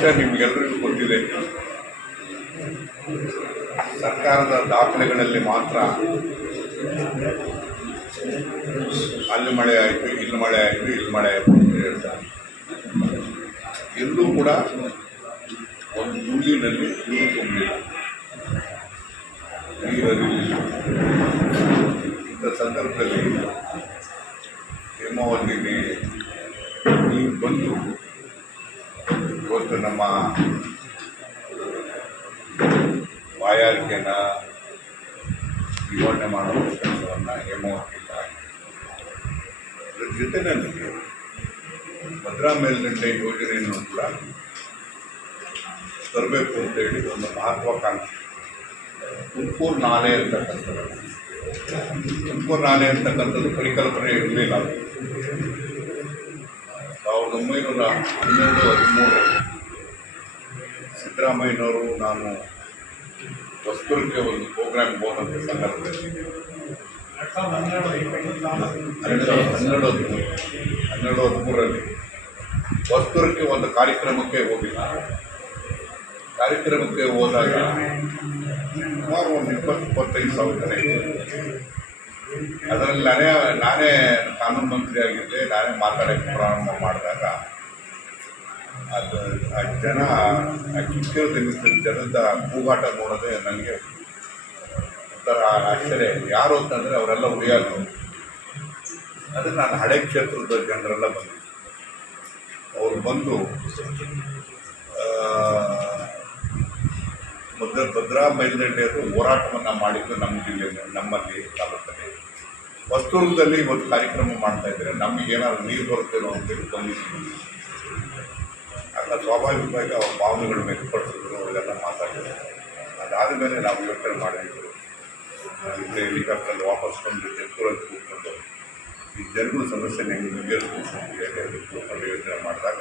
ವಿಷಯ ನಿಮಗೆಲ್ಲರಿಗೂ ಗೊತ್ತಿದೆ. ಸರ್ಕಾರದ ದಾಖಲೆಗಳಲ್ಲಿ ಮಾತ್ರ ಅಲ್ಲಿ ಮಳೆ ಆಯಿತು, ಇಲ್ಲಿ ಮಳೆ ಆಯಿತು, ಇಲ್ಲಿ ಮಳೆ ಆಯಿತು ಅಂತ ಹೇಳ್ತಾರೆ. ಎಲ್ಲೂ ಕೂಡ ಒಂದು ಮುಳ್ಳಿನಲ್ಲಿ ನೀರು ತುಂಬಿಲ್ಲ. ನೀರು ಹರಿಲಿಲ್ಲ ಇಂಥ ಸಂದರ್ಭದಲ್ಲಿ ಹೇಮಾವತಿಗೆ ನಮ್ಮ ಬಾಯಾರಿಕೆಯನ್ನು ನಿವಾರಣೆ ಮಾಡುವ ಕೆಲಸವನ್ನು ಅದರ ಜೊತೆ ಜೊತೆಯಲ್ಲಿ ಭದ್ರಾ ಮೇಲ್ದಂಡೆ ಯೋಜನೆಯನ್ನು ಕೂಡ ತರಬೇಕು ಅಂತೇಳಿ ಒಂದು ಮಹತ್ವಾಕಾಂಕ್ಷೆ. ತುಮಕೂರು ನಾಲೆ ಅಂತಕ್ಕಂಥದ್ದು. ತುಮಕೂರು ನಾಲೆ ಅಂತಕ್ಕಂಥದ್ದು ಪರಿಕಲ್ಪನೆ ಇರಲಿಲ್ಲ. ಸಾವಿರದ ಒಂಬೈನೂರ ಹನ್ನೆರಡು ಹದಿಮೂರರಲ್ಲಿ ಸಿದ್ದರಾಮಯ್ಯನವರು ನಾನು ಹೊಸದುರ್ಗಕ್ಕೆ ಒಂದು ಪ್ರೋಗ್ರಾಮ್ ಹೋದಂಥ ಸಂದರ್ಭದಲ್ಲಿ. ಹನ್ನೆರಡು ಹದಿಮೂರು ಹನ್ನೆರಡು ಹದಿಮೂರರಲ್ಲಿ ಹೊಸದುರ್ಗಕ್ಕೆ ಒಂದು ಕಾರ್ಯಕ್ರಮಕ್ಕೆ ಹೋಗಿಲ್ಲ. ಕಾರ್ಯಕ್ರಮಕ್ಕೆ ಹೋದಾಗ ಸುಮಾರು ಒಂದು ಇಪ್ಪತ್ತು, ಇಪ್ಪತ್ತೈದು ಸಾವಿರ ಜನ ಅದರಲ್ಲಿ ನಾನೇ ನಾನೇ ಕಾನೂನು ಮಂತ್ರಿ ಆಗಿದ್ದೆ ನಾನೇ ಮಾತಾಡೋಕ್ಕೆ ಪ್ರಾರಂಭ ಮಾಡಿದಾಗ ಅದು, ಆ ಜನ, ಆ ಕಿಕ್ಕಿರೋದು ಜನದ ಕೂಗಾಟ ನೋಡೋದೇ ನನಗೆ ಒಂಥರ ಆಶ್ಚರ್ಯ ಯಾರು ಅಂತಂದರೆ ಅವರೆಲ್ಲ ಉಳಿಯೋದು ಅದು ನಾನು ಹಳೆ ಕ್ಷೇತ್ರದ ಜನರೆಲ್ಲ ಬಂದು, ಅವರು ಬಂದು ಭದ್ರ, ಭದ್ರಾ ಮೇಲ್ದಂಡೆಯದು ಹೋರಾಟವನ್ನು ಮಾಡಿದ್ದು ನಮ್ಮ ಜಿಲ್ಲೆ ನಮ್ಮಲ್ಲಿ ತಾಲೂಕಲ್ಲಿ. ವಸ್ತುರ್ಗದಲ್ಲಿ ಒಂದು ಕಾರ್ಯಕ್ರಮ ಮಾಡ್ತಾ ಇದ್ದಾರೆ. ನಮಗೇನಾದ್ರು ನೀರು ಬರುತ್ತೇನೋ ಅಂತೇಳಿ ಬಂದಿದ್ದೀವಿ. ಅಲ್ಲ ಸ್ವಾಭಾವಿಕವಾಗಿ ಅವ್ರ ಭಾವನೆಗಳು ವ್ಯಕ್ತಪಡಿಸಿದ್ರು ಅವರೆಲ್ಲ ಮಾತಾಡಿದ್ರು. ಅದಾದ ಮೇಲೆ ನಾವು ಯೋಚನೆ ಮಾಡಿದ್ರು ಇಲ್ಲೇ ಹೆಲಿಕಾಪ್ಟರ್ ವಾಪಸ್ ಬಂದು ಜಕ್ಕೂರಲ್ಲಿ ಕೂತ್ಕೊಂಡು ಈ ಜನಗಳ ಸಮಸ್ಯೆ ಹೆಂಗೆ ಬಗೆಹರಿಸ್ಬೇಕು ಹೇಳಿ ಕೂತ್ಕೊಂಡು ಯೋಚನೆ ಮಾಡಿದಾಗ,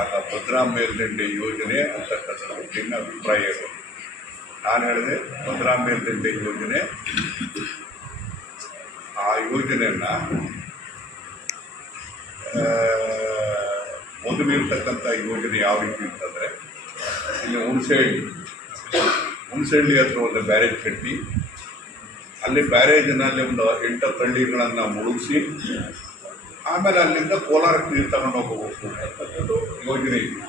ಆಗ ಭದ್ರಾ ಮೇಲ್ದಂಡೆ ಯೋಜನೆ ಅಂತಕ್ಕಂಥ ಭಿನ್ನ ಅಭಿಪ್ರಾಯ ನಾನು ಹೇಳಿದೆ ಭದ್ರಾ ಮೇಲ್ದಂಡೆ ಯೋಜನೆ, ಆ ಯೋಜನೆಯನ್ನು ಮೊದಲಿರ್ತಕ್ಕಂಥ ಯೋಜನೆ ಯಾವ ರೀತಿ ಅಂತಂದರೆ, ಇಲ್ಲಿ ಹುಣಸೆಹಳ್ಳಿ ಹುಣಸೆಹಳ್ಳಿ ಹತ್ರ ಒಂದು ಬ್ಯಾರೇಜ್ ಕಟ್ಟಿ, ಅಲ್ಲಿ ಬ್ಯಾರೇಜಿನಲ್ಲಿ ಒಂದು ಎಂಟು ತಳ್ಳಿಗಳನ್ನು ಮುಳುಗಿಸಿ, ಆಮೇಲೆ ಅಲ್ಲಿಂದ ಕೋಲಾರಕ್ಕೆ ನೀರು ತಗೊಂಡು ಹೋಗಬೇಕು ಅಂತಕ್ಕಂಥದ್ದು ಯೋಜನೆ ಇದೆ.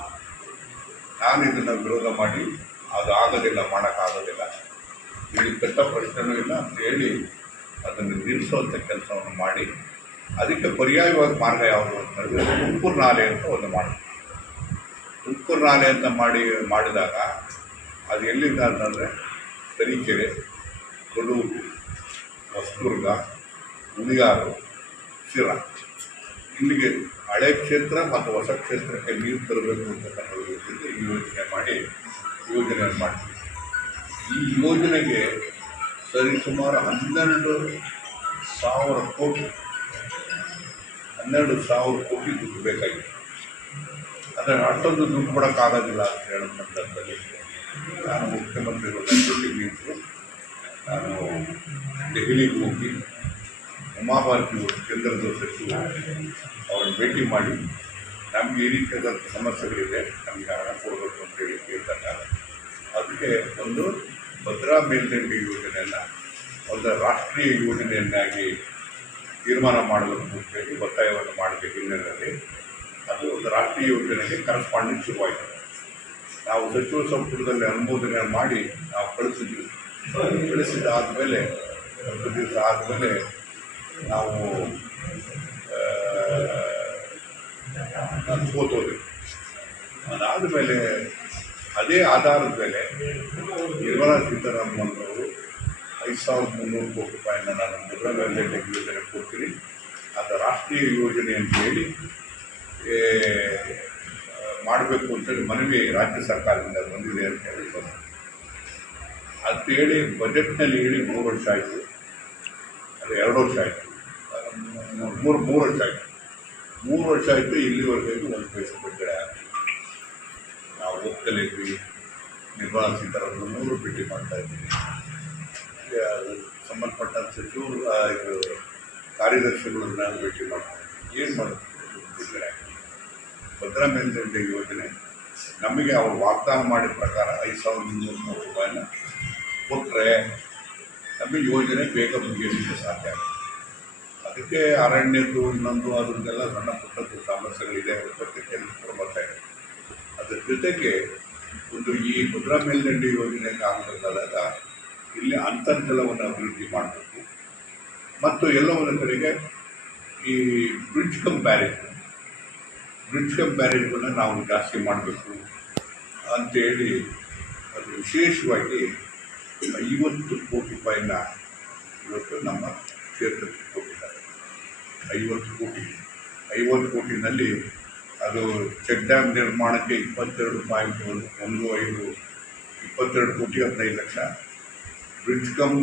ನಾನು ಇದನ್ನು ವಿರೋಧ ಮಾಡಿ, ಅದು ಆಗೋದಿಲ್ಲ ಮಾಡೋಕ್ಕಾಗೋದಿಲ್ಲ ಹೇಳಿ ಕಟ್ಟ ಪ್ರಶ್ನೆನೂ ಇಲ್ಲ ಅಂತ ಹೇಳಿ ಅದನ್ನು ನಿಲ್ಲಿಸುವಂಥ ಕೆಲಸವನ್ನು ಮಾಡಿ ಅದಕ್ಕೆ ಪರ್ಯಾಯವಾಗಿ ಮಾರ್ಗ ಯಾವುದು ಅಂತ ಹೇಳಿದ್ರೆ ತುಮಕೂರು ನಾಲೆ ಅಂತ ಒಂದು ಮಾಡಿ ತುಮಕೂರು ನಾಲೆ ಅಂತ ಮಾಡಿ, ಮಾಡಿದಾಗ ಅದು ಎಲ್ಲಿಂದ ಅಂತಂದರೆ ತರೀಕೆರೆ, ಕಡೂರು, ಹೊಸದುರ್ಗ, ಉಳಿಯಾರು, ಶಿರಾ. ಇಲ್ಲಿಗೆ ಹಳೆ ಕ್ಷೇತ್ರ ಮತ್ತು ಹೊಸ ಕ್ಷೇತ್ರಕ್ಕೆ ನೀರು ತರಬೇಕು ಅಂತಕ್ಕಂಥ ಉದ್ದೇಶದಿಂದ ಈ ಯೋಜನೆ ಮಾಡಿ ಯೋಜನೆ ಮಾಡ್ತೀವಿ ಈ ಯೋಜನೆಗೆ ಸರಿ ಸುಮಾರು ಹನ್ನೆರಡು ಸಾವಿರ ಕೋಟಿ ಹನ್ನೆರಡು ಸಾವಿರ ಕೋಟಿ ದುಡ್ಡು ಬೇಕಾಗಿತ್ತು. ಆದರೆ ಅಷ್ಟೊಂದು ದುಡ್ಡು ಕೊಡೋಕ್ಕಾಗೋದಿಲ್ಲ ಅಂತ ಹೇಳೋ ಸಂದರ್ಭದಲ್ಲಿ ನಾನು ಮುಖ್ಯಮಂತ್ರಿಗಳ ಜೊತೆಗೆ ನಾನು ದೆಹಲಿಗೆ ಹೋಗಿ ಉಮಾಭಾರತಿ ಕೇಂದ್ರದ ಸಚಿವರು ಅವರನ್ನು ಭೇಟಿ ಮಾಡಿ, ನಮಗೆ ಈ ರೀತಿಯಾದ ಸಮಸ್ಯೆಗಳಿದೆ, ನಮಗೆ ಹಣ ಕೊಡಬೇಕು ಅಂತೇಳಿ ಕೇಳಿದಾಗ ಅದಕ್ಕೆ ಒಂದು ಭದ್ರಾ ಮೇಲ್ದಂಡೆ ಯೋಜನೆಯನ್ನು, ಒಂದು ರಾಷ್ಟ್ರೀಯ ಯೋಜನೆಯನ್ನಾಗಿ ತೀರ್ಮಾನ ಮಾಡಬೇಕು ಅಂತೇಳಿ ಒತ್ತಾಯವನ್ನು ಮಾಡಿದ ಹಿನ್ನೆಲೆಯಲ್ಲಿ ಅದು ಒಂದು ರಾಷ್ಟ್ರೀಯ ಯೋಜನೆಗೆ ಕರೆಸ್ಪಾಂಡಿಂಗ್ ಶುರುವಾಯಿತು. ನಾವು ಸಚಿವ ಸಂಪುಟದಲ್ಲಿ ಅನುಮೋದನೆ ಮಾಡಿ ನಾವು ಕಳಿಸಿದ್ವಿ. ಕಳಿಸಿದಾದಮೇಲೆ ಒಂದು ದಿವಸ ಆದಮೇಲೆ ನಾವು ಸೋತೋದ್ವಿ ಸೋತೋದೆ. ಅದಾದ ಮೇಲೆ ಅದೇ ಆಧಾರದ ಮೇಲೆ ನಿರ್ಮಲಾ ಸೀತಾರಾಮನ್ ಅವರು ಐದು ಸಾವಿರದ ಮುನ್ನೂರು ಕೋಟಿ ರೂಪಾಯಿನ ನಾನು ಮೊದಲಲ್ಲೇ ಮೇಲ್ದಂಡೆ ಕೊಡ್ತೀನಿ. ಅದು ರಾಷ್ಟ್ರೀಯ ಯೋಜನೆ ಅಂತ ಹೇಳಿ ಏ, ಮಾಡಬೇಕು ಅಂತೇಳಿ ಮನವಿ ರಾಜ್ಯ ಸರ್ಕಾರದಿಂದ ಬಂದಿದೆ ಅಂತ ಹೇಳಿ ಅಂತೇಳಿ ಬಜೆಟ್ನಲ್ಲಿ ಹೇಳಿ ಮೂರು ವರ್ಷ ಆಯಿತು. ಅದು ಎರಡು ವರ್ಷ ಆಯಿತು. ಮೂರು ಮೂರು ವರ್ಷ ಆಯಿತು. ಮೂರು ವರ್ಷ ಆಯಿತು ಇಲ್ಲಿವರೆಗೂ ಒಂದು ಪೈಸೆ ಬಿಡುಗಡೆ ಆಗಿಲ್ಲ ನಾವು ಹೋಗ್ತಲೇ ಇದ್ವಿ ನಿರ್ಮಲಾ ಸೀತಾರಾಮನ್ ಮೂರು ಭೇಟಿ ಮಾಡ್ತಾ ಅದು ಸಂಬಂಧಪಟ್ಟ ಸಚಿವರು ಇದು ಕಾರ್ಯದರ್ಶಿಗಳನ್ನ ಭೇಟಿ ಮಾಡ್ತಾರೆ ಏನು ಮಾಡೋದು. ಭದ್ರಾ ಮೇಲ್ದಂಡೆ ಯೋಜನೆ, ನಮಗೆ ಅವರು ವಾಗ್ದಾನ ಮಾಡಿದ ಪ್ರಕಾರ ಐದು ಸಾವಿರದ ಮುನ್ನೂರು ಮೂರು ರೂಪಾಯಿನ ಕೊಟ್ಟರೆ ನಮಗೆ ಯೋಜನೆ ಬೇಗ ಮುಗಿಯೋದಕ್ಕೆ ಸಾಧ್ಯ ಆಗುತ್ತೆ ಅದಕ್ಕೆ ಅರಣ್ಯದ್ದು, ಇನ್ನೊಂದು ಅದರದ್ದೆಲ್ಲ ಸಣ್ಣ ಪುಟ್ಟದ್ದು ಸಮಸ್ಯೆಗಳಿದೆ ಕೆಲಸ ಬರ್ತಾ ಇದೆ ಅದರ ಜೊತೆಗೆ ಒಂದು ಈ ಭದ್ರಾ ಮೇಲ್ದಂಡೆ ಯೋಜನೆ ಆಗಬೇಕಾದಾಗ ಇಲ್ಲಿ ಅಂತರ್ಜಲವನ್ನು ಅಭಿವೃದ್ಧಿ ಮಾಡಬೇಕು. ಮತ್ತು ಎಲ್ಲ ಒಂದು ಕಡೆಗೆ ಈ bridge cum barrage bridge cum ಬ್ಯಾರೇಜ್ಗಳನ್ನ ನಾವು ಜಾಸ್ತಿ ಮಾಡಬೇಕು ಅಂತೇಳಿ ಅದು ವಿಶೇಷವಾಗಿ ಐವತ್ತು ಕೋಟಿ ರೂಪಾಯಿನ ಇವತ್ತು ನಮ್ಮ ಕ್ಷೇತ್ರಕ್ಕೆ ಕೊಟ್ಟಿದ್ದಾರೆ. ಐವತ್ತು ಕೋಟಿ, ಐವತ್ತು ಕೋಟಿನಲ್ಲಿ ಅದು ಚೆಕ್ ಡ್ಯಾಮ್ ನಿರ್ಮಾಣಕ್ಕೆ ಇಪ್ಪತ್ತೆರಡು ಪಾಯಿಂಟ್ ಒಂದು ಒಂದು ಐದು, ಇಪ್ಪತ್ತೆರಡು ಕೋಟಿ ಹದಿನೈದು ಲಕ್ಷ ಬ್ರಿಡ್ಜ್ ಕಮ್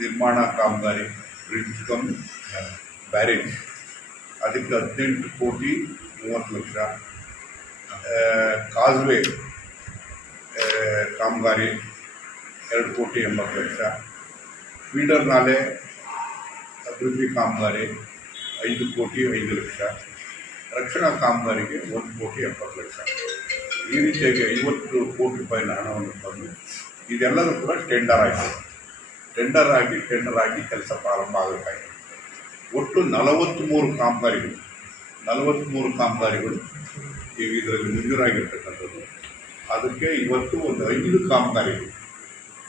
ನಿರ್ಮಾಣ ಕಾಮಗಾರಿ ಬ್ರಿಡ್ಜ್ ಕಮ್ ಬ್ಯಾರೇಜ್ ಅದಕ್ಕೆ ಹದಿನೆಂಟು ಕೋಟಿ ಮೂವತ್ತು ಲಕ್ಷ ಕಾಸ್ವೇ ಕಾಮಗಾರಿ ಎರಡು ಕೋಟಿ ಎಂಬತ್ತು ಲಕ್ಷ ಫೀಡರ್ ನಾಲೆ ಅಭಿವೃದ್ಧಿ ಕಾಮಗಾರಿ ಐದು ಕೋಟಿ ಐದು ಲಕ್ಷ ರಕ್ಷಣಾ ಕಾಮಗಾರಿಗೆ ಒಂದು ಕೋಟಿ ಎಪ್ಪತ್ತು ಲಕ್ಷ ಈ ರೀತಿಯಾಗಿ ಐವತ್ತು ಕೋಟಿ ರೂಪಾಯಿನ ಹಣವನ್ನು ತಂದು ಇದೆಲ್ಲದೂ ಕೂಡ ಟೆಂಡರ್ ಆಯಿತು. ಟೆಂಡರ್ ಆಗಿ ಟೆಂಡರ್ ಆಗಿ ಕೆಲಸ ಪ್ರಾರಂಭ ಆಗಬೇಕಾಗಿದೆ ಒಟ್ಟು ನಲವತ್ತ್ಮೂರು ಕಾಮಗಾರಿಗಳು. ನಲವತ್ತ್ಮೂರು ಕಾಮಗಾರಿಗಳು ಇದರಲ್ಲಿ ಮುಂಜೂರಾಗಿರ್ತಕ್ಕಂಥದ್ದು. ಅದಕ್ಕೆ ಇವತ್ತು ಒಂದು ಐದು ಕಾಮಗಾರಿಗಳು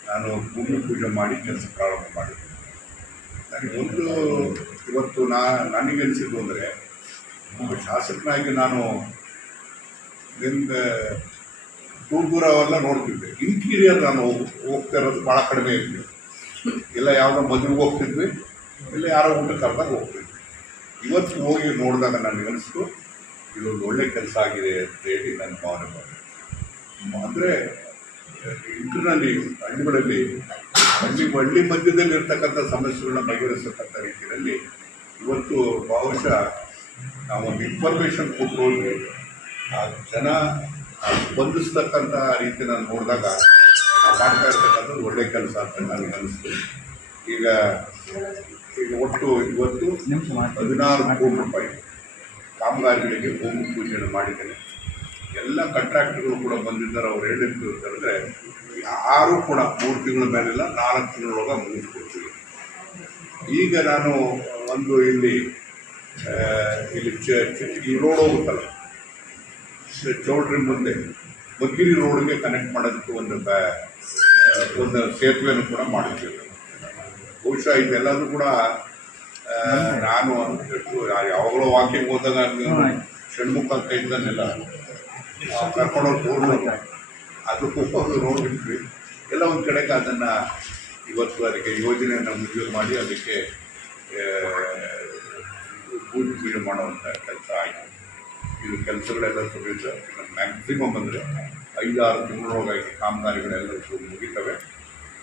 ನಾನು ಭೂಮಿ ಪೂಜೆ ಮಾಡಿ ಕೆಲಸ ಪ್ರಾರಂಭ ಮಾಡಿದ್ದೆ. ನನಗೆ ಒಂದು ಇವತ್ತು ನಾ ನನಗನಿಸಿದ್ದು ಅಂದರೆ ಶಾಸಕನಾಗಿ ನಾನು ನಿಮ್ಗ ದೂರ ಅವೆಲ್ಲ ನೋಡ್ತಿದ್ವಿ ಇಂಟೀರಿಯರ್ ನಾನು ಹೋಗ್- ಹೋಗ್ತಾ ಇರೋದು ಭಾಳ ಕಡಿಮೆ ಇತ್ತು ಇಲ್ಲ, ಯಾವುದೋ ಮದುವೆಗೆ ಹೋಗ್ತಿದ್ವಿ. ಇಲ್ಲ, ಯಾರೋ ಊಟ ಕರೆದಾಗ ಹೋಗ್ತಿದ್ವಿ. ಇವತ್ತು ಹೋಗಿ ನೋಡಿದಾಗ ನನಗೆ ಅನಿಸ್ತು ಇದೊಂದು ಒಳ್ಳೆ ಕೆಲಸ ಆಗಿದೆ ಅಂತ ಹೇಳಿ ನನ್ನ ಭಾವನೆ ಅಂದರೆ, ಇಂಟರ್ನಲ್ಲಿ, ಹಳ್ಳಿಗಳಲ್ಲಿ, ಹಳ್ಳಿ ಹಳ್ಳಿ ಮಧ್ಯದಲ್ಲಿ ಇರ್ತಕ್ಕಂಥ ಸಮಸ್ಯೆಗಳನ್ನ ಬಗೆಹರಿಸತಕ್ಕಂಥ ರೀತಿಯಲ್ಲಿ ಇವತ್ತು ಬಹುಶಃ ನಾವೊಂದು ಇನ್ಫಾರ್ಮೇಷನ್ ಕೊಟ್ಟು ಆ ಜನ ಆ ರೀತಿ ನಾನು ನೋಡಿದಾಗ ಮಾಡ್ತಾ ಇರ್ತಕ್ಕಂಥದ್ದು ಒಳ್ಳೆ ಕೆಲಸ ಅಂತ ನನಗೆ ಅನಿಸ್ತು. ಈಗ ಈಗ ಒಟ್ಟು ಇವತ್ತು ಹದಿನಾರು ಕೋಟಿ ರೂಪಾಯಿ ಕಾಮಗಾರಿಗಳಿಗೆ ಭೂಮಿ ಪೂಜೆಯನ್ನು ಮಾಡಿದ್ದೇನೆ. ಎಲ್ಲ ಕಾಂಟ್ರಾಕ್ಟ್ಗಳು ಕೂಡ ಬಂದಿದ್ದಾರೆ. ಅವ್ರು ಹೇಳಿದ್ದು ಅಂತಂದರೆ ಯಾರೂ ಕೂಡ ಮೂರು ತಿಂಗಳ ಮೇಲೆಲ್ಲ, ನಾಲ್ಕು ತಿಂಗಳೊಳಗೆ ಮುಗಿಸ್ಕೊಡ್ತೀವಿ. ಈಗ ನಾನು ಒಂದು ಇಲ್ಲಿ ಇಲ್ಲಿ ಚ ಈ ರೋಡ್ ಹೋಗುತ್ತಲ್ಲ ಚೌಲ್ಟ್ರಿ ಮುಂದೆ ಬಗ್ಗಿರಿ ರೋಡ್ಗೆ ಕನೆಕ್ಟ್ ಮಾಡೋದಕ್ಕೆ ಒಂದು ಒಂದು ಸೇತುವೆಯನ್ನು ಕೂಡ ಮಾಡಿದ್ದೀವಿ. ಬಹುಶಃ ಇದೆಲ್ಲದೂ ಕೂಡ ನಾನು ಯಾವಾಗಲೂ ವಾಕಿಂಗ್ ಹೋದಾಗ ಷಣ್ಮುಖ ಅಂತ ಕರ್ಕೊಂಡೋಗಿ ತೋರಿಸೋದು ಅದಕ್ಕೂ ರೋಡ್ ಇಟ್ವಿ. ಎಲ್ಲ ಒಂದು ಕಡೆಗೆ ಅದನ್ನು ಇವತ್ತು ಅದಕ್ಕೆ ಯೋಜನೆಯನ್ನು ಮಂಜೂರು ಮಾಡಿ ಅದಕ್ಕೆ ಪೂಜೆ ಪೂಜೆ ಮಾಡುವಂಥ ಕೆಲಸ ಆಯಿತು. ಇದು ಕೆಲಸಗಳೆಲ್ಲ ಸುರಿಯುತ್ತೆ ಮ್ಯಾಕ್ಸಿಮಮ್ ಅಂದರೆ ಐದಾರು ತಿಂಗಳೊಳಗಾಗಿ ಕಾಮಗಾರಿಗಳೆಲ್ಲ ಶು- ಮುಗಿತವೆ.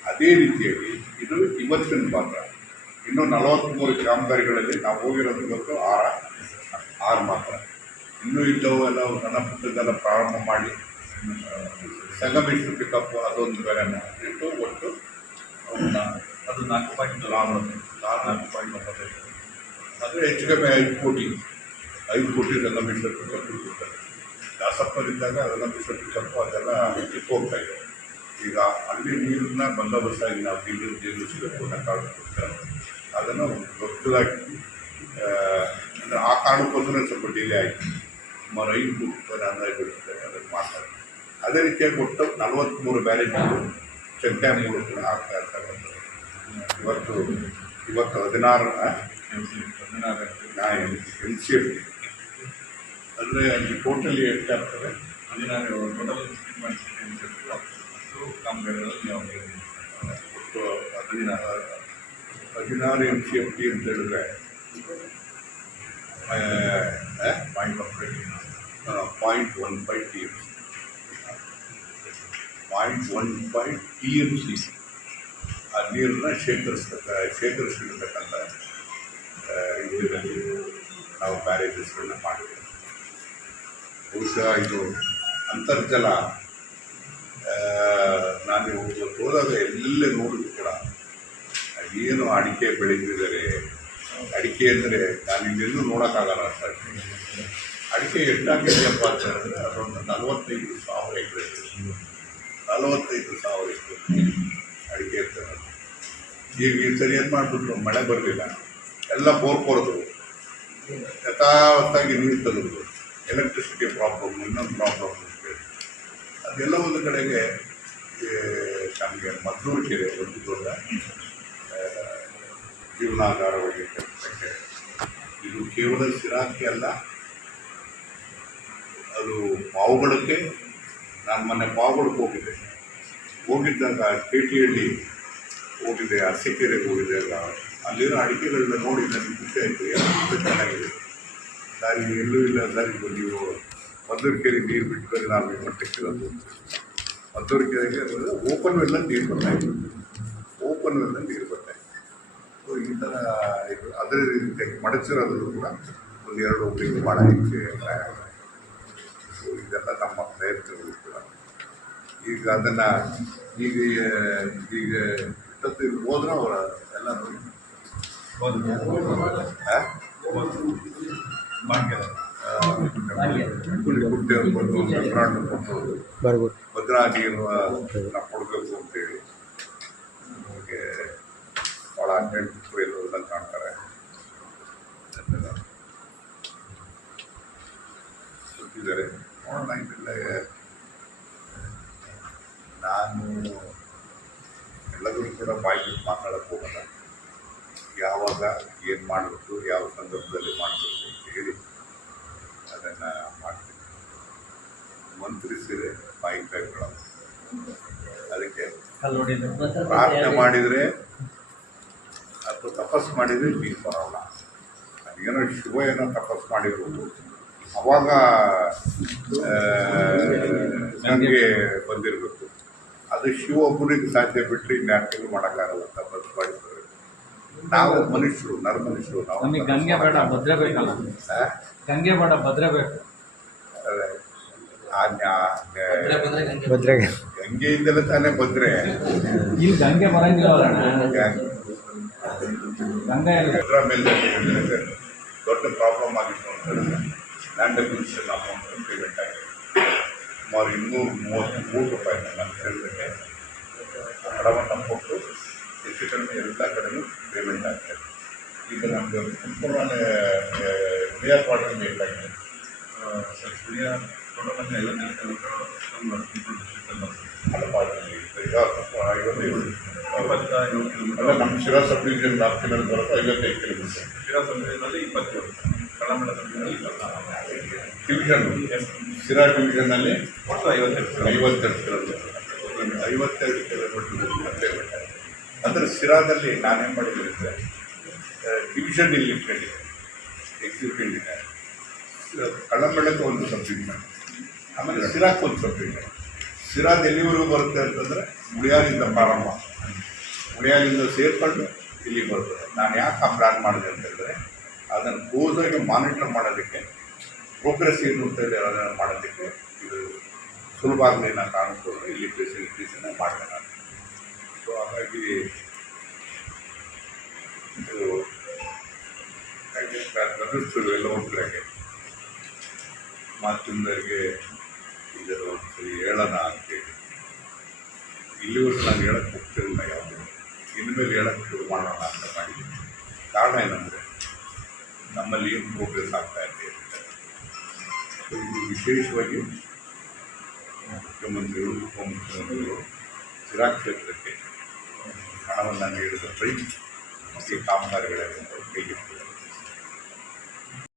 ಅದೇ ರೀತಿಯಾಗಿ ಇದು ಇವತ್ತಿನ ಪಾತ್ರ. ಇನ್ನು ನಲವತ್ತ್ಮೂರು ಕಾಮಗಾರಿಗಳಲ್ಲಿ ನಾವು ಹೋಗಿರೋದು ಇವತ್ತು ಆರ. ಆರು ಮಾತ್ರ. ಇನ್ನೂ ಇದ್ದವು ಎಲ್ಲ ಸಣ್ಣ ಪುಟ್ಟದೆಲ್ಲ ಪ್ರಾರಂಭ ಮಾಡಿ ಸಂಗಮೇಶ್ವರ ಪಿಕಪ್ ಅದೊಂದು ಬೇರೆ ಇಟ್ಟು ಒಟ್ಟು ಅವನ್ನ ಅದು ನಾಲ್ಕು ಪಾಯಿಂಟ್ ಆರು. ನಾಲ್ಕು ಪಾಯಿಂಟ್ ಒಂಬತ್ತೈದು ಅಂದರೆ ಹೆಚ್ಚು ಕಮ್ಮಿ ಐದು ಕೋಟಿ ಐದು ಕೋಟಿ ಮೀಟರ್ ಪಿಕಪ್ ಕೊಡ್ತಾರೆ. ದಾಸಪ್ಪರಿದ್ದಾಗ ಮೀಸಲು ಸ್ವಲ್ಪ ಅದೆಲ್ಲ ಕಿತ್ತು ಹೋಗ್ತಾ ಇದೆ. ಈಗ ಅಲ್ಲಿ ನೀರನ್ನ ಬಂದೋಬಸ್ತಾಗಿ ನಾವು ನೀರು ನೀರು ಸಿಗಬೇಕು ಅನ್ನೋ ಕಾರಣಕ್ಕೋಸ್ಕರ ಅದನ್ನು ದೊಡ್ಡದಾಗಿ ಅಂದರೆ ಆ ಕಾರಣಕ್ಕೋಸ್ಕರ ಸ್ವಲ್ಪ ಡಿಲೇ ಆಯಿತು. ಸುಮಾರು ಐದು ಕೋಟಿ ರೂಪಾಯಿ ಅಂದಾಜು ಬೀಳುತ್ತೆ ಅದಕ್ಕೆ ಮಾಡ್ತಾರೆ ಅದೇ ರೀತಿಯಾಗಿ ಒಟ್ಟು ನಲವತ್ತ್ಮೂರು ಬ್ಯಾರೇಜ್ಗಳು ಚೆಕ್ ಡ್ಯಾಮ್ಗಳು ಕೂಡ ಆಗ್ತಾ ಇರ್ತಕ್ಕಂಥದ್ದು ಇವತ್ತು ಇವತ್ತು ಹದಿನಾರು ಹದಿನಾರು ಎಂ ಸಿ ಎಫ್ ಅಂದರೆ ಅಲ್ಲಿ ಟೋಟಲಿ ಎಷ್ಟಾಗ್ತದೆ ಹದಿನಾರು ಟೋಟಲ್ ಕಾಮಗಾರಿಗಳಲ್ಲಿ ನಾವು ಒಟ್ಟು ಹದಿನಾರು ಹದಿನಾರು ಎಂ ಸಿ ಎಫ್ ಟಿ ಅಂತ ಹೇಳಿದ್ರೆ point of point one five T M point one five T M C ಆ ನೀರನ್ನ ಶೇಖರಿಸ್ತಕ್ಕ ಶೇಖರಿಸಿರ್ತಕ್ಕಂಥ ಆ, ಇದರಲ್ಲಿ ನಾವು ಬ್ಯಾರೇಜಸ್ಗಳನ್ನ ಮಾಡಿದ್ದೇವೆ. ಬಹುಶಃ ಇದು ಅಂತರ್ಜಲ ನಾನು ಇವತ್ತು ಹೋದಾಗ ಎಲ್ಲೇ ನೋಡಿದ್ರು ಕೂಡ. ಏನು ಅಡಿಕೆ ಬೆಳೀತಿದ್ದಾರೆ ಅಡಿಕೆ ಅಂದರೆ ನಾನು ಇಲ್ಲೆಲ್ಲೂ ನೋಡೋಕ್ಕಾಗಲ್ಲ ಅಂತ ಅಡಿಕೆ ಎಷ್ಟಾಗಿದೆಯಪ್ಪ ಅಂತ ಹೇಳಿದ್ರೆ, ಅದೊಂದು ನಲವತ್ತೈದು ಸಾವಿರ ಎಕರೆ ನಲವತ್ತೈದು ಸಾವಿರ ಎಕರೆ ಅಡಿಕೆ ಇರ್ತದೆ ಈಗ ಈ ಸರಿ ಏನು ಮಾಡಿಬಿಟ್ರು? ಮಳೆ ಬರಲಿಲ್ಲ. ಎಲ್ಲ ಬೋರ್ ಕೊರೆದು ಯಥಾವತ್ತಾಗಿ ನೀರು ತೆಗೆದು ಎಲೆಕ್ಟ್ರಿಸಿಟಿ ಪ್ರಾಬ್ಲಮ್ ಇನ್ನೊಂದು ಪ್ರಾಬ್ಲಮ್ ಅದೆಲ್ಲ ಒಂದು ಕಡೆಗೆ ನಮಗೆ ಮದ್ದೂರು ಕೆರೆ ಒಂದು ದೊಡ್ಡ ಜೀವನಾಧಾರವಾಗಿ ಕೆಲಸಕ್ಕೆ ಇದು ಕೇವಲ ಸಿರಾಕಿ ಅಲ್ಲ, ಅದು ಪಾವುಗಳಕ್ಕೆ, ನಾನು ಮೊನ್ನೆ ಪಾವುಗಳಕ್ಕೆ ಹೋಗಿದ್ದೆ. ಹೋಗಿದ್ದಾಗ ಹಳ್ಳಿ ಹೋಗಿದ್ದೆ, ಅರಸೀಕೆರೆಗೆ ಅಲ್ಲ. ಅಲ್ಲಿರೋ ಅಡಿಕೆಗಳನ್ನ ನೋಡಿ ನನಗೆ ಖುಷಿ ಆಯಿತು ಎಲ್ಲ ಚೆನ್ನಾಗಿದೆ? ಸರ್ ಇದು ಎಲ್ಲೂ ಇಲ್ಲ ಸರ್ ಇದು ನೀವು ಮದ್ದೂರು ಕೆರೆ ನೀರು ಬಿಟ್ಟರೆ ನಾವು ಈ ಮಟ್ಟಕ್ಕಿರೋದು ಮದ್ದೂರು ಕೆರೆಗೆ ಓಪನ್ ವೆಲ್ಲ ನೀರು ಬರ್ತಾಯಿತ್ತು ಓಪನ್ ವೆಲ್ಲ ನೀರು ಬರ್ತಾಯಿತ್ತು ಸೊ ಈ ಥರ ಇದು ಅದೇ ರೀತಿಯಾಗಿ ಮಡಚಿರೋದು ಕೂಡ ಒಂದು ಎರಡು ಒಬ್ಬರಿಗೆ ಭಾಳ ಹೆಚ್ಚು ಸೊ ಇದೆಲ್ಲ ನಮ್ಮ ಪ್ರಯತ್ನಗಳು ಕೂಡ ಈಗ ಅದನ್ನು ಈಗ ಈಗ ಇಷ್ಟೊತ್ತು ಇಲ್ಲಿ ಹೋದ್ರೆ ಅವರ ಎಲ್ಲ ಬರ್ಬೋದು. ಭದ್ರಾ ನೀರು ನಾವು ಕೊಡಬೇಕು ಅಂತೇಳಿ. ನಮಗೆ ಭಾಳ ನೆನಪು ಇರೋದನ್ನ ಕಾಣ್ತಾರೆ. ಕೊಟ್ಟಿದ್ದಾರೆ ನೋಡೋಣ ಇದೆಲ್ಲ ನಾನು ಎಲ್ಲದರೂ ಕೂಡ ಬಾಯಿ ಮಾತಾಡಕ್ಕೆ ಹೋಗಲ್ಲ. ಯಾವಾಗ ಏನು ಮಾಡಬೇಕು ಯಾವ ಸಂದರ್ಭದಲ್ಲಿ ಮಾಡಬೇಕು ಅಂತ ಹೇಳಿ ಅದನ್ನು ಮಾಡ್ತೀನಿ ಮಂತ್ರಿಸಿದ್ರೆ ಬಾಯಿ ಕೈಗೊಳ್ಳಲ್ಲ ಅದಕ್ಕೆ ಪ್ರಾರ್ಥನೆ ಮಾಡಿದರೆ ಅಥವಾ ತಪಸ್ ಮಾಡಿದರೆ ನೀರು ಬರೋಲ್ಲ. ಅದೇನೋ ಶಿವ ಏನೋ ತಪಸ್ ಮಾಡಿರ್ಬೋದು ಅವಾಗ ನನಗೆ ಬಂದಿರಬೇಕು. ಅದು ಶಿವ ಒಬ್ಬನಿಗೆ ಸಾಧ್ಯ ಬಿಟ್ಟರೆ ಇನ್ಯಾರಿಗೂ ಮಾಡೋಕ್ಕಾಗಲ್ಲ ತಪಸ್ಸು ಮಾಡಿದ್ರೆ ನಾವು ಮನುಷ್ಯರು ನರ ಮನುಷ್ಯರು ನಾವು ನಮಗೆ ಗಂಗೆ ಬೇಡ ಭದ್ರೆ ಬೇಕಲ್ಲ? ಗಂಗೆ ಬೇಡ ಭದ್ರೆ ಬೇಕು ಭದ್ರಾಗ ಗಂಗೆಯಿಂದಲೇ ತಾನೇ ಬಂದರೆ ಇಲ್ಲಿ ಗಂಗೆ ಬರಂಗಿಲ್ಲ ಗಂಗೆ. ಭದ್ರಾ ದೊಡ್ಡ ಪ್ರಾಬ್ಲಮ್ ಆಗಿತ್ತು ಅಂತ ಹೇಳಿದ್ರೆ ಲ್ಯಾಂಡ್ ಅಕ್ವಿಸಿಷನ್ ಅಮೌಂಟ್ ಪೇಮೆಂಟ್ ಆಗಿದೆ. ಸುಮಾರು ಇನ್ನೂರು ಮೂವತ್ತು ಮೂರು ರೂಪಾಯಿ ನಾನು ಹೇಳಿದ್ರೆ ಹಣವನ್ನು ಕೊಟ್ಟು ಹೆಚ್ಚು ಕಡಿಮೆ ಎಲ್ಲ ಕಡೆಯೂ ಪೇಮೆಂಟ್ ಆಗ್ತದೆ ಈಗ ನಮಗೆ ಸಂಪೂರ್ಣ ಕ್ಲಿಯರ್ ಪಾರ್ಟಿ ಬೇಕಾಗಿದೆ. ಐವತ್ತೈದು ಅಲ್ಲ ನಮ್ಮ ಶಿರಾ ಸಬ್ ಡಿವಿಷನ್ ನಾಲ್ಕು ಐವತ್ತೈದು ಕಿಲೋಮೀಟರ್ ಇಪ್ಪತ್ತೇಳು ಕಳ್ಳಮಡ ಸಂಘದಲ್ಲಿ ಡಿವಿಷನ್ ಶಿರಾ ಡಿವಿಷನ್ನಲ್ಲಿ ಒಟ್ಟು ಐವತ್ತೆರಡು ಐವತ್ತೆರಡು ಕಿಲೋಮೀಟರ್ ಐವತ್ತೆರಡು ಕಿಲೋಮೀಟರ್ ಅಂದರೆ ಶಿರಾದಲ್ಲಿ ನಾನೇನು ಮಾಡಿದ್ದೀನಿ ಡಿವಿಷನ್ ಇಲ್ಲಿ ಇಟ್ಕೊಂಡಿದ್ದೆ ಎಕ್ಸಿಕ್ಯೂಟಿವ್ ಇಂಜಿನಿಯರ್ ಕಳ್ಳಂಬೆಳಕ್ಕೆ ಒಂದು ಸಬ್ಜೆಕ್ಟ್ ಮಾಡಿ ಆಮೇಲೆ ಸಿರಾಕ್ ಒಂದು ಸಿರಾದ ಎಲ್ಲಿವರೆಗೂ ಬರುತ್ತೆ ಅಂತಂದರೆ ಉಳಿಯಾಲಿಂದ ಪ್ರಾರಂಭ. ಉಳಿಯಾಲಿಂದ ಸೇರ್ಕೊಂಡು ಇಲ್ಲಿ ಬರ್ತದೆ ನಾನು ಯಾಕೆ ಆ ಪ್ಲ್ಯಾನ್ ಮಾಡಿದೆ ಹೇಳಿದ್ರೆ, ಅದನ್ನು ಕ್ಲೋಸಾಗಿ ಮಾನಿಟರ್ ಮಾಡೋದಕ್ಕೆ ಪ್ರೋಗ್ರೆಸ್ ಏನು ಅಂತ ಹೇಳಿ ಅದನ್ನು ಮಾಡೋದಕ್ಕೆ ಇದು ಸುಲಭ ಆಗಲಿ ನಾನು ಕಾಣಿಸ್ಕೊಂಡು ಇಲ್ಲಿ ಫೆಸಿಲಿಟೀಸನ್ನು ಮಾಡಿದೆ ನಾನು. ಸೊ ಹಾಗಾಗಿ ಇದು, ಹಾಗೆ ನಟಿಸ್ತು ಎಲ್ಲ ಒಂದು ಕಡೆಗೆ ಮಾತಿಂದರಿಗೆ ಇದರ ಹೇಳೋಣ ಹೇಳೋಣ ಅಂತೇಳಿ. ಇಲ್ಲಿವರೆಗೂ ನಾನು ಹೇಳಕ್ಕೆ ಹೋಗ್ತಿರಲಿಲ್ಲ ಯಾವುದು. ಇನ್ಮೇಲೆ ಹೇಳಕ್ಕೆ ಶುರು ಮಾಡೋಣ ಅಂತ ಮಾಡಿ ಕಾರಣ ಏನಂದರೆ, ನಮ್ಮಲ್ಲಿ ಏನು ಪ್ರೋಗ್ರೆಸ್ ಆಗ್ತಾ ಇದೆ ಸೊ ಇದು ವಿಶೇಷವಾಗಿ ಮುಖ್ಯಮಂತ್ರಿಗಳು, ಉಪಮುಖ್ಯಮಂತ್ರಿಗಳು ಸಿರಾ ಕ್ಷೇತ್ರಕ್ಕೆ ಹಣವನ್ನು ನೀಡಿದ ಪ್ರೈ ಮತ್ತು ಕಾಮಗಾರಿಗಳೆಲ್ಲ ಕೈಗೆತ್ತಿದ್ದಾರೆ